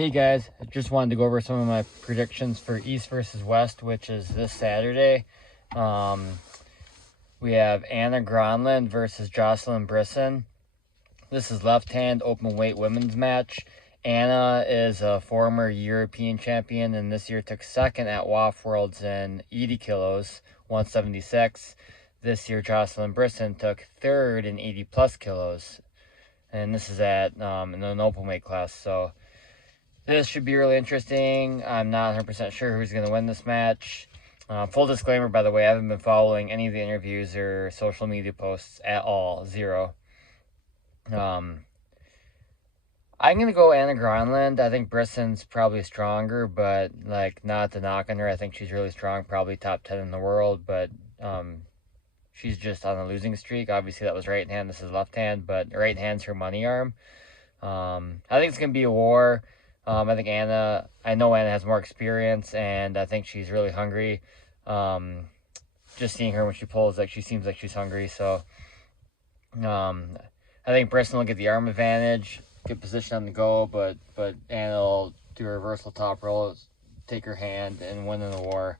Hey guys, I just wanted to go over some of my predictions for East versus West, which is this Saturday. We have Anna Gronlund versus Jocelyn Brisson. This is left-hand open weight women's match. Anna is a former European champion and this year took second at WAF Worlds in 80 kilos, 176. This year Jocelyn Brisson took third in 80 plus kilos, and this is at in an open weight class. So this should be really interesting. I'm not 100% sure who's going to win this match. Full disclaimer, by the way, I haven't been following any of the interviews or social media posts at all. Zero. I'm going to go Anna Gronlund. I think Brisson's probably stronger, but not to knock on her. I think she's really strong, probably top 10 in the world, but she's just on a losing streak. Obviously, that was right hand. This is left hand, but right hand's her money arm. I think it's going to be a war. I think I know Anna has more experience, and I think she's really hungry. Just seeing her when she pulls, she seems like she's hungry. So, I think Brisson will get the arm advantage, good position on the go, but Anna will do a reversal top roll, take her hand, and win in the war.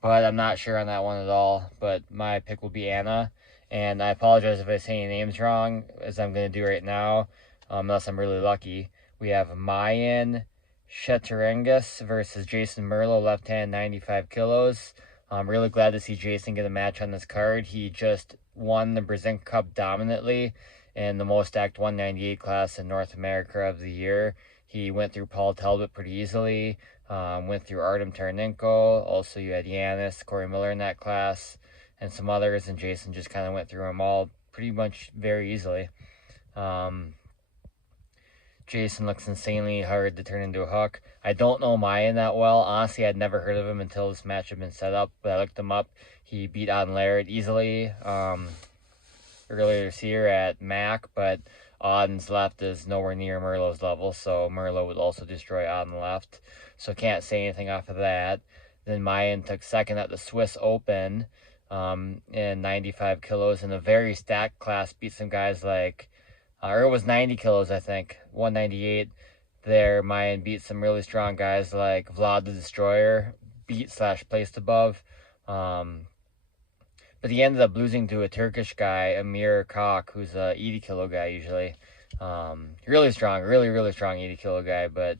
But I'm not sure on that one at all. But my pick will be Anna, and I apologize if I say any names wrong, as I'm going to do right now, unless I'm really lucky. We have Mayan Shetterengas versus Jason Merlo, left hand, 95 kilos. I'm really glad to see Jason get a match on this card. He just won the Brzezinski Cup dominantly in the most stacked 198 class in North America of the year. He went through Paul Talbot pretty easily, went through Artem Taranenko. Also, you had Yanis, Corey Miller in that class, and some others, and Jason just kind of went through them all pretty much very easily. Jason looks insanely hard to turn into a hook. I don't know Mayan that well. Honestly, I'd never heard of him until this match had been set up, but I looked him up. He beat Auden Laird easily earlier this year at MAC, but Auden's left is nowhere near Merlot's level, so Merlot would also destroy Auden left. So can't say anything off of that. Then Mayan took second at the Swiss Open in 95 kilos in a very stacked class, beat some guys or it was 90 kilos, I think, 198 there. Mayan beat some really strong guys like Vlad the Destroyer, placed above. But he ended up losing to a Turkish guy, Amir Kok, who's a 80 kilo guy usually. Really strong, really strong 80 kilo guy, but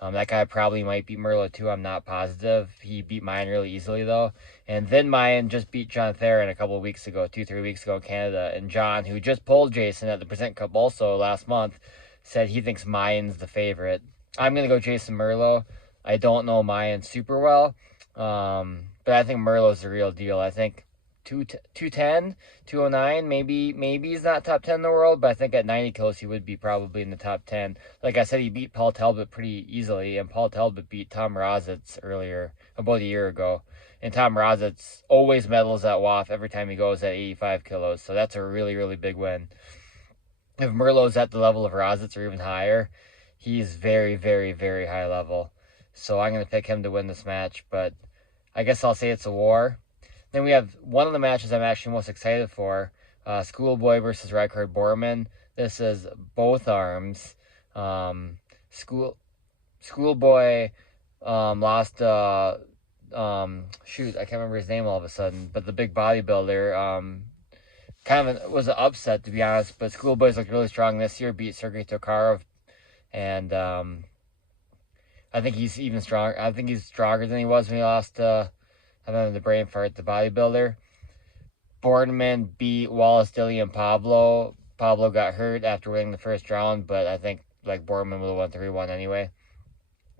that guy probably might beat Merlot too. I'm not positive. He beat Mayan really easily though. And then Mayan just beat John Theron a couple of weeks ago, 2-3 weeks ago in Canada. And John, who just pulled Jason at the Brzezinski Cup also last month, said he thinks Mayan's the favorite. I'm going to go Jason Merlot. I don't know Mayan super well, but I think Merlot's the real deal. I think 210, 209, maybe he's not top 10 in the world, but I think at 90 kilos he would be probably in the top 10. Like I said, he beat Paul Talbot pretty easily, and Paul Talbot beat Tom Rositz earlier, about a year ago. And Tom Rositz always medals at WAF every time he goes at 85 kilos, so that's a really big win. If Merlot's at the level of Rositz or even higher, he's very high level. So I'm going to pick him to win this match, but I guess I'll say it's a war. Then we have one of the matches I'm actually most excited for, Schoolboy versus Rykard Borman. This is both arms. Schoolboy lost, I can't remember his name all of a sudden, but the big bodybuilder, was an upset to be honest, but Schoolboy's looked really strong this year, beat Sergey Tokarov, and I think he's even stronger. I think he's stronger than he was when he lost I'm having the brain fart, the bodybuilder. Boardman beat Wallace Dilly and Pablo. Pablo got hurt after winning the first round, but I think Boardman would have won 3-1 anyway.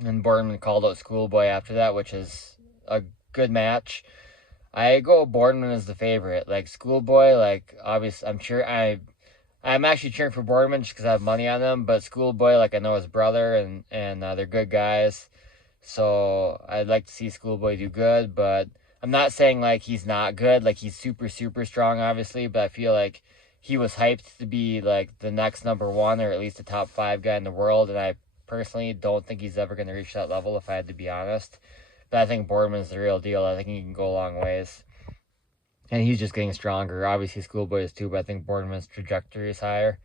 And Boardman called out Schoolboy after that, which is a good match. I go Boardman as the favorite. Schoolboy, obviously, I'm actually cheering for Boardman just because I have money on them, but Schoolboy, I know his brother, and they're good guys. So I'd like to see Schoolboy do good, but I'm not saying he's not good. He's super strong, obviously, but I feel like he was hyped to be the next number one or at least a top 5 guy in the world, and I personally don't think he's ever going to reach that level if I had to be honest. But I think Boardman's the real deal. I think he can go a long ways. And he's just getting stronger. Obviously Schoolboy is too, but I think Boardman's trajectory is higher.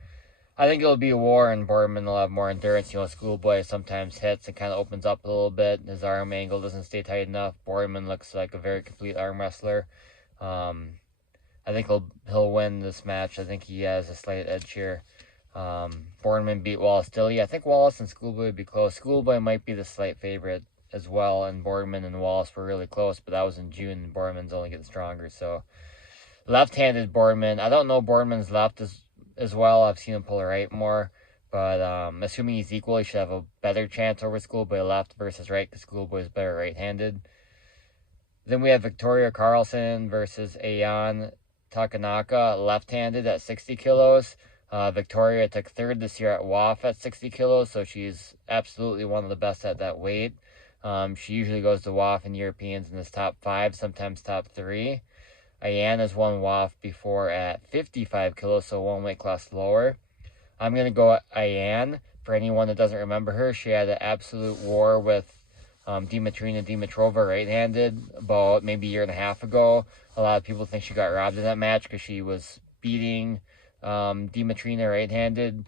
I think it'll be a war, and Boardman will have more endurance. You know, Schoolboy sometimes hits and kind of opens up a little bit. His arm angle doesn't stay tight enough. Boardman looks like a very complete arm wrestler. I think he'll win this match. I think he has a slight edge here. Boardman beat Wallace Dilly. I think Wallace and Schoolboy would be close. Schoolboy might be the slight favorite as well, and Boardman and Wallace were really close, but that was in June, and Boardman's only getting stronger. So left-handed Boardman. I don't know Boardman's left as well. I've seen him pull right more, but assuming he's equal, he should have a better chance over Schoolboy left versus right, because Schoolboy is better right-handed. Then we have Victoria Carlson versus Ayan Takanaka, left-handed at 60 kilos. Victoria took third this year at WAF at 60 kilos, so she's absolutely one of the best at that weight. She usually goes to WAF and Europeans in this top 5, sometimes top 3. Ayan has won WAF before at 55 kilos, so one weight class lower. I'm going to go Ayan. For anyone that doesn't remember her, she had an absolute war with Dimitrina Dimitrova right-handed about maybe a year and a half ago. A lot of people think she got robbed in that match because she was beating Dimitrina right-handed,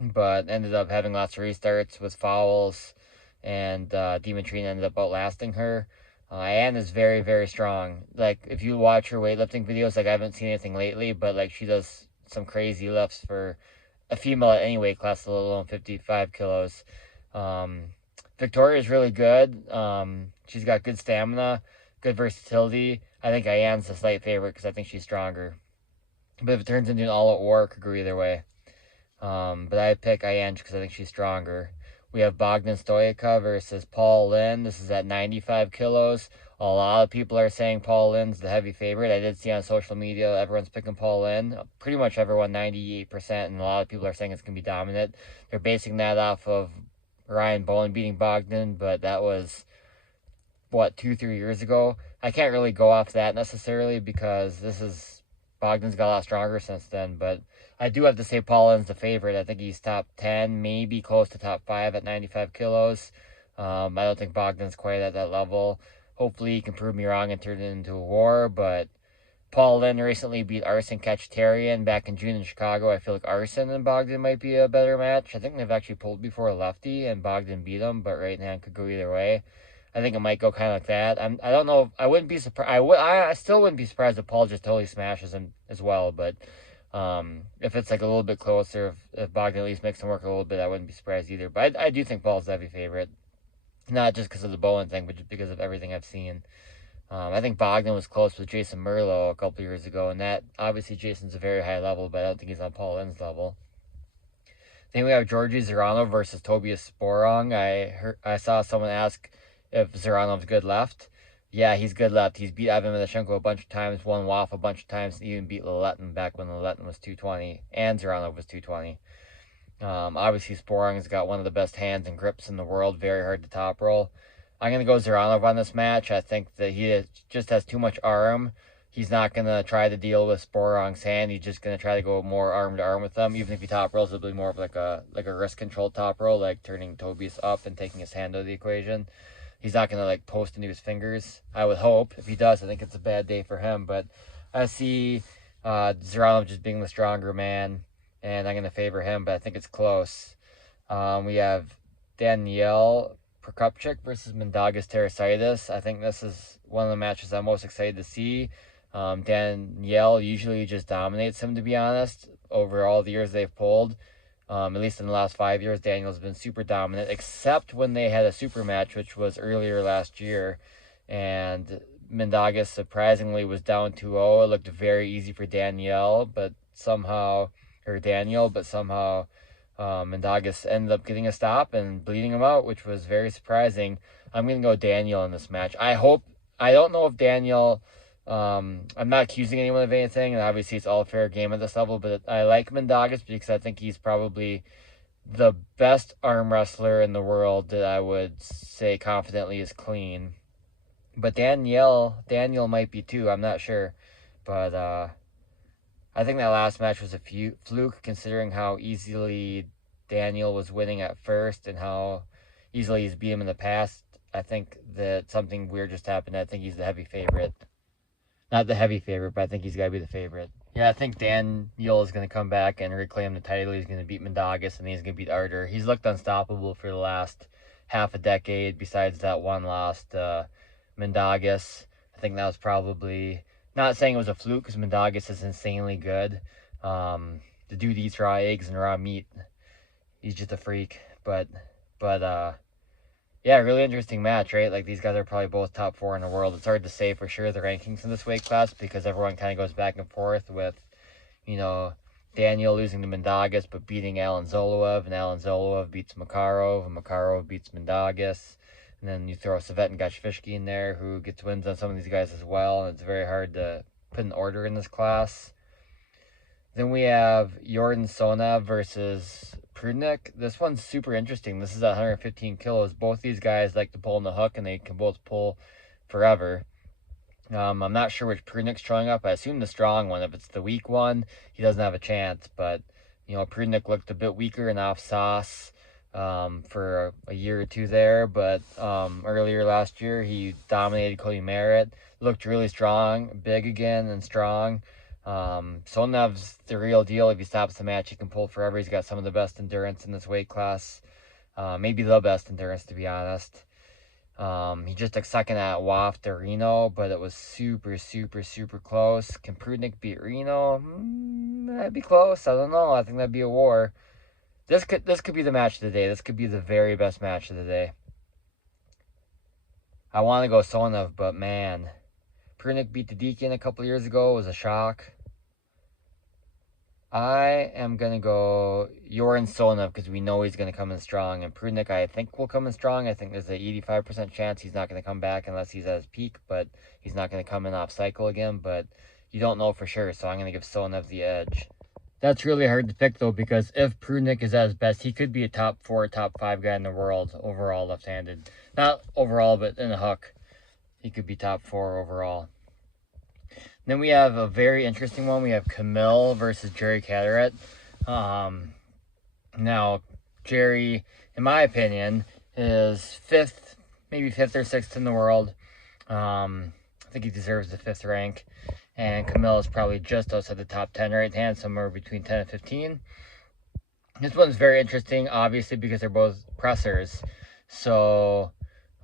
but ended up having lots of restarts with fouls, and Dimitrina ended up outlasting her. Ayan is very, very strong. Like, if you watch her weightlifting videos, like, I haven't seen anything lately, but, like, she does some crazy lifts for a female at any weight class, let alone 55 kilos. Victoria is really good. She's got good stamina, good versatility. I think Ayan's the slight favorite because I think she's stronger. But if it turns into an all-out war, it could go either way. But I pick Ayan because I think she's stronger. We have Bogdan Stoica versus Paul Lynn. This is at 95 kilos. A lot of people are saying Paul Lynn's the heavy favorite. I did see on social media everyone's picking Paul Lynn. Pretty much everyone, 98%, and a lot of people are saying it's going to be dominant. They're basing that off of Ryan Bowen beating Bogdan, but that was, 2-3 years ago. I can't really go off that necessarily because Bogdan's got a lot stronger since then, but I do have to say Paul Lynn's the favorite. I think he's top 10, maybe close to top 5 at 95 kilos. I don't think Bogdan's quite at that level. Hopefully he can prove me wrong and turn it into a war, but Paul Lynn recently beat Arsen Kachatarian back in June in Chicago. I feel like Arsen and Bogdan might be a better match. I think they've actually pulled before a lefty, and Bogdan beat him, but right now it could go either way. I think it might go kind of like that. I don't know. I wouldn't be surprised. I still wouldn't be surprised if Paul just totally smashes him as well, but if it's like a little bit closer, if Bogdan at least makes him work a little bit, I wouldn't be surprised either. But I do think Paul's the heavy favorite. Not just because of the Bowen thing, but just because of everything I've seen. I think Bogdan was close with Jason Merlo a couple years ago, and that, obviously Jason's a very high level, but I don't think he's on Paul Lynn's level. Then we have Georgi Zeranov versus Tobias Sporong. I saw someone ask if Zeranov's good left. Yeah, he's good left. He's beat Ivan Medashenko a bunch of times, won WAF a bunch of times, and even beat Laletin back when Laletin was 220, and Zeranov was 220. Obviously, Sporong's got one of the best hands and grips in the world, very hard to top roll. I'm going to go Zeranov on this match. I think that he just has too much arm. He's not going to try to deal with Sporong's hand. He's just going to try to go more arm to arm with them. Even if he top rolls, it'll be more of like a wrist controlled top roll, like turning Tobias up and taking his hand out of the equation. He's not going to like post into his fingers, I would hope. If he does, I think it's a bad day for him. But I see Zeranov just being the stronger man, and I'm going to favor him, but I think it's close. We have Danielle Prokopchuk versus Mindaugas Terasaitis. I think this is one of the matches I'm most excited to see. Danielle usually just dominates him, to be honest, over all the years they've pulled. At least in the last 5 years, Daniel's been super dominant, except when they had a super match, which was earlier last year. And Mindaugas surprisingly was down 2-0. It looked very easy for Daniel, but somehow Mindaugas ended up getting a stop and bleeding him out, which was very surprising. I'm going to go Daniel in this match. I don't know if Daniel... I'm not accusing anyone of anything, and obviously it's all fair game at this level, but I like Mindaugas because I think he's probably the best arm wrestler in the world that I would say confidently is clean. But Daniel might be too, I'm not sure. But I think that last match was a fluke considering how easily Daniel was winning at first and how easily he's beat him in the past. I think that something weird just happened. I think he's the heavy favorite. Not the heavy favorite, but I think he's got to be the favorite. Yeah, I think Daniel is going to come back and reclaim the title. He's going to beat Mindaugas, and he's going to beat Arter. He's looked unstoppable for the last half a decade, besides that one loss to Mindaugas. I think that was probably, not saying it was a fluke, because Mindaugas is insanely good. The dude eats raw eggs and raw meat. He's just a freak. But yeah, really interesting match, right? Like, these guys are probably both top 4 in the world. It's hard to say for sure the rankings in this weight class, because everyone kind of goes back and forth with, you know, Daniel losing to Mindaugas but beating Alan Zoloev, and Alan Zoloev beats Makarov, and Makarov beats Mindaugas. And then you throw Savet and Gachfishki in there, who gets wins on some of these guys as well, and it's very hard to put an order in this class. Then we have Yordan Sonev versus Prudnik. This one's super interesting. This is 115 kilos. Both these guys like to pull on the hook, and they can both pull forever. I'm not sure which Prudnik's showing up. I assume the strong one. If it's the weak one, he doesn't have a chance. But, you know, Prudnik looked a bit weaker and off sauce for a year or two there. But earlier last year, he dominated Cody Merritt. Looked really strong, big again and strong. Sonev's the real deal. If he stops the match, he can pull forever. He's got some of the best endurance in this weight class. Maybe the best endurance, to be honest. He just took second at WAF to Reno, but it was super, super, super close. Can Prudnik beat Reno? That'd be close. I don't know. I think that'd be a war. This could be the match of the day. This could be the very best match of the day. I want to go Sonev, but man, Prudnik beat the Deacon a couple years ago. It was a shock. I am going to go Yordan Sonev, because we know he's going to come in strong. And Prudnik, I think, will come in strong. I think there's an 85% chance he's not going to come back unless he's at his peak. But he's not going to come in off cycle again. But you don't know for sure. So I'm going to give Sonev the edge. That's really hard to pick, though, because if Prudnik is at his best, he could be a top 4, top 5 guy in the world overall left-handed. Not overall, but in a hook. He could be top 4 overall. Then we have a very interesting one. We have Camille versus Jerry Caderet. Now, Jerry, in my opinion, is maybe fifth or sixth in the world. I think he deserves the 5th rank. And Camille is probably just outside the top 10 right hand, somewhere between 10 and 15. This one's very interesting, obviously, because they're both pressers. So,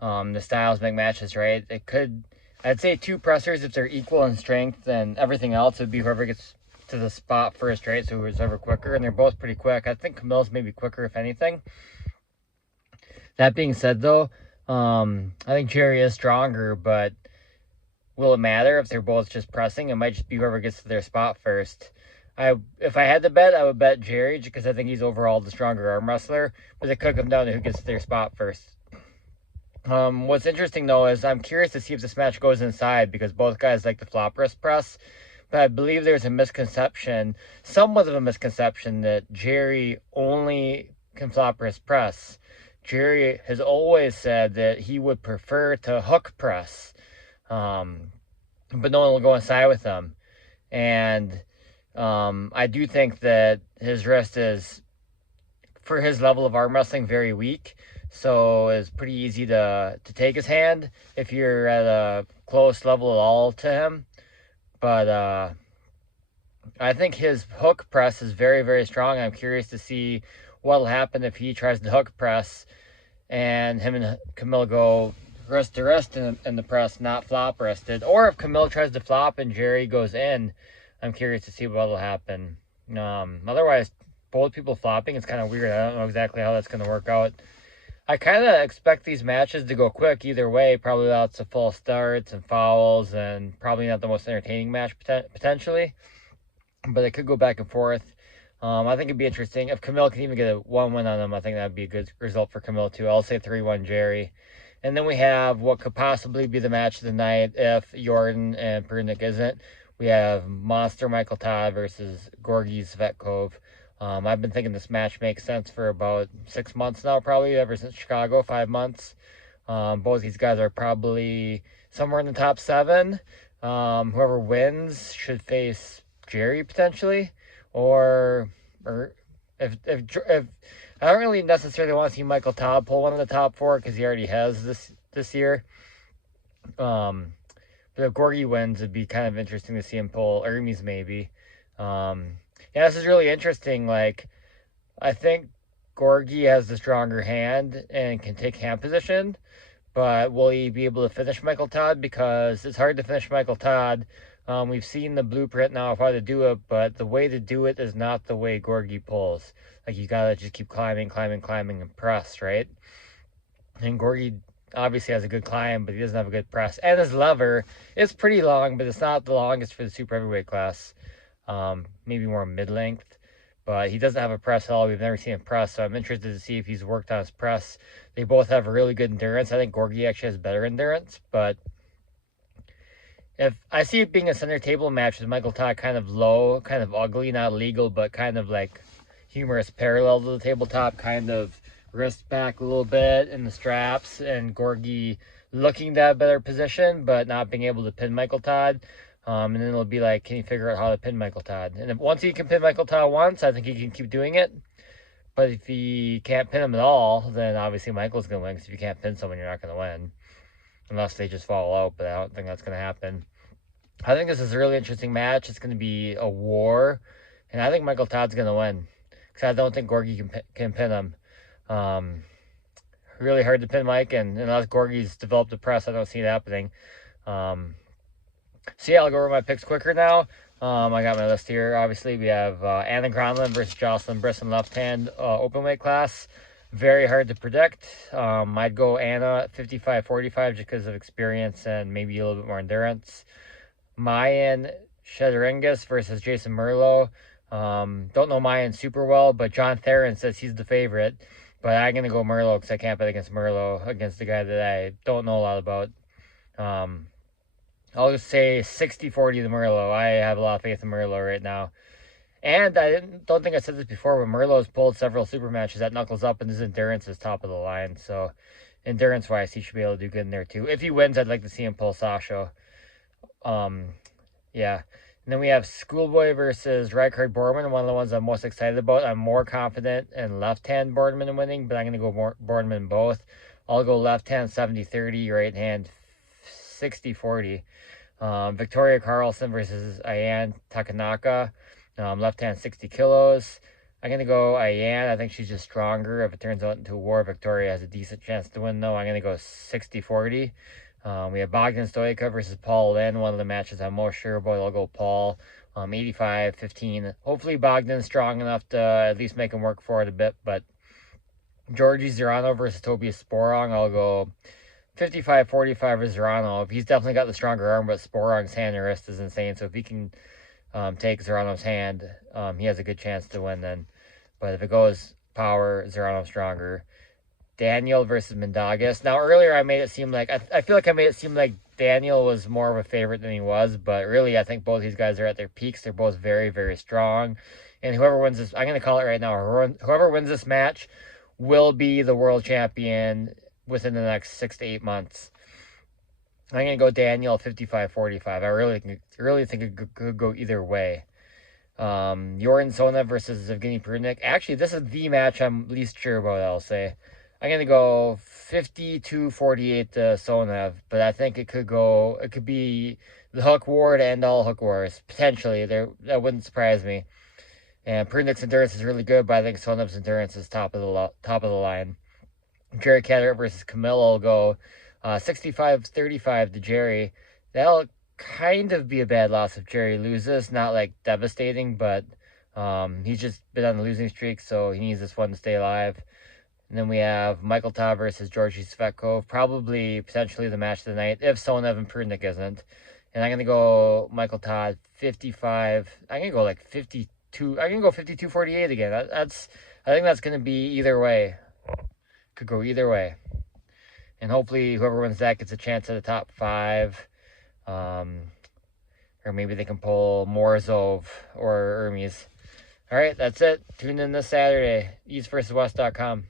the styles make matches, right? I'd say 2 pressers if they're equal in strength, and everything else would be whoever gets to the spot first, right? So who's ever quicker, and they're both pretty quick. I think Camille's maybe quicker, if anything. That being said, though, I think Jerry is stronger, but will it matter if they're both just pressing? It might just be whoever gets to their spot first. If I had to bet, I would bet Jerry, because I think he's overall the stronger arm wrestler, but it could come down to who gets to their spot first. What's interesting, though, is I'm curious to see if this match goes inside, because both guys like the flop wrist press. But I believe there's a misconception, somewhat of a misconception, that Jerry only can flop wrist press. Jerry has always said that he would prefer to hook press, but no one will go inside with him. And I do think that his wrist is, for his level of arm wrestling, very weak. So it's pretty easy to take his hand if you're at a close level at all to him. But I think his hook press is very, very strong. I'm curious to see what'll happen if he tries to hook press and him and Camille go wrist to wrist in the press, not flop wristed. Or if Camille tries to flop and Jerry goes in, I'm curious to see what'll happen. Otherwise, both people flopping, it's kind of weird. I don't know exactly how that's going to work out. I kind of expect these matches to go quick either way. Probably lots of false starts and fouls, and probably not the most entertaining match potentially. But it could go back and forth. I think it'd be interesting. If Camille can even get a 1 win on him, I think that'd be a good result for Camille too. I'll say 3-1 Jerry. And then we have what could possibly be the match of the night if Yordan and Prudnik isn't. We have Monster Michael Todd versus Gorgi Svetkov. I've been thinking this match makes sense for about 6 months now, probably, ever since Chicago, 5 months. Both these guys are probably somewhere in the top 7. Whoever wins should face Jerry, potentially. Or if I don't really necessarily want to see Michael Todd pull one of the top 4, because he already has this year. But if Gorgi wins, it'd be kind of interesting to see him pull Hermes, maybe. Yeah, this is really interesting. Like, I think Gorgie has the stronger hand and can take hand position, but will he be able to finish Michael Todd? Because it's hard to finish Michael Todd. We've seen the blueprint now of how to do it, but the way to do it is not the way Gorgie pulls. Like, you gotta just keep climbing, climbing, climbing, and press, right? And Gorgie obviously has a good climb, but he doesn't have a good press. And his lever is pretty long, but it's not the longest for the super heavyweight class. Maybe more mid-length, but he doesn't have a press at all. We've never seen him press, so I'm interested to see if he's worked on his press. They both have really good endurance. I think Gorgie actually has better endurance, but if I see it being a center table match with Michael Todd kind of low, kind of ugly, not legal, but kind of like humorous parallel to the tabletop, kind of wrist back a little bit in the straps, and Gorgie looking to have better position, but not being able to pin Michael Todd. And then it'll be like, can you figure out how to pin Michael Todd? And if once he can pin Michael Todd once, I think he can keep doing it. But if he can't pin him at all, then obviously Michael's going to win, because if you can't pin someone, you're not going to win. Unless they just fall out, but I don't think that's going to happen. I think this is a really interesting match. It's going to be a war, and I think Michael Todd's going to win, because I don't think Gorgie can pin him. Really hard to pin Mike, and unless Gorgie's developed a press, I don't see it happening. So yeah, I'll go over my picks quicker now. I got my list here. Obviously, we have Anna Gronlund versus Jocelyn Brisson left hand openweight class. Very hard to predict. I'd go Anna at 55-45 just because of experience and maybe a little bit more endurance. Mayan Shederingas versus Jason Merlo. Don't know Mayan super well, but John Theron says he's the favorite. But I'm going to go Merlo because I can't bet against Merlo, against the guy that I don't know a lot about. I'll just say 60-40 to Merlo. I have a lot of faith in Merlo right now. And I don't think I said this before, but Merlo's pulled several super matches at Knuckles Up, and his endurance is top of the line. So, endurance-wise, he should be able to do good in there, too. If he wins, I'd like to see him pull Sasha. Yeah. And then we have Schoolboy versus Rykard Boardman, one of the ones I'm most excited about. I'm more confident in left-hand Boardman winning, but I'm going to go Boardman both. I'll go left-hand 70-30, right-hand 60-40. Victoria Carlson versus Ayan Takanaka. Left-hand 60 kilos. I'm going to go Ayan. I think she's just stronger. If it turns out into a war, Victoria has a decent chance to win, though. I'm going to go 60-40. We have Bogdan Stoica versus Paul Lynn, one of the matches I'm most sure about. I'll go Paul, 85-15. Hopefully Bogdan's strong enough to at least make him work for it a bit, but Georgie Zerano versus Tobias Sporong, I'll go 55-45 with Zerano. He's definitely got the stronger arm, but Sporong's hand and wrist is insane, so if he can take Zerano's hand, he has a good chance to win then. But if it goes power, Zerano's stronger. Daniel versus Mendagas. Now, earlier I made it seem like, I feel like I made it seem like Daniel was more of a favorite than he was, but really I think both these guys are at their peaks. They're both very, very strong. And whoever wins this, I'm going to call it right now, whoever wins this match will be the world champion within the next 6 to 8 months. I'm going to go Daniel 55-45. I really think it could go either way. Yorin Sona versus Evgeny Prudnik. Actually, this is the match I'm least sure about, I'll say. I'm going to go 52-48 to Sonev, but I think it could be the hook war to end all hook wars. Potentially. That wouldn't surprise me. And Prudnik's endurance is really good, but I think Sonev's endurance is top of the line. Jerry Cadder versus Camilo will go 65-35 to Jerry. That'll kind of be a bad loss if Jerry loses. Not like devastating, but he's just been on a losing streak, so he needs this one to stay alive. And then we have Michael Todd versus Georgi Svetkov. Probably, potentially the match of the night, if Sonev and Prudnik isn't. And I'm going to go Michael Todd 55. I'm going to go like 52. I'm going to go 52-48 again. I think that's going to be either way. Could go either way. And hopefully whoever wins that gets a chance at the top 5. Or maybe they can pull Morozov or Hermes. All right, that's it. Tune in this Saturday. EastVersusWest.com.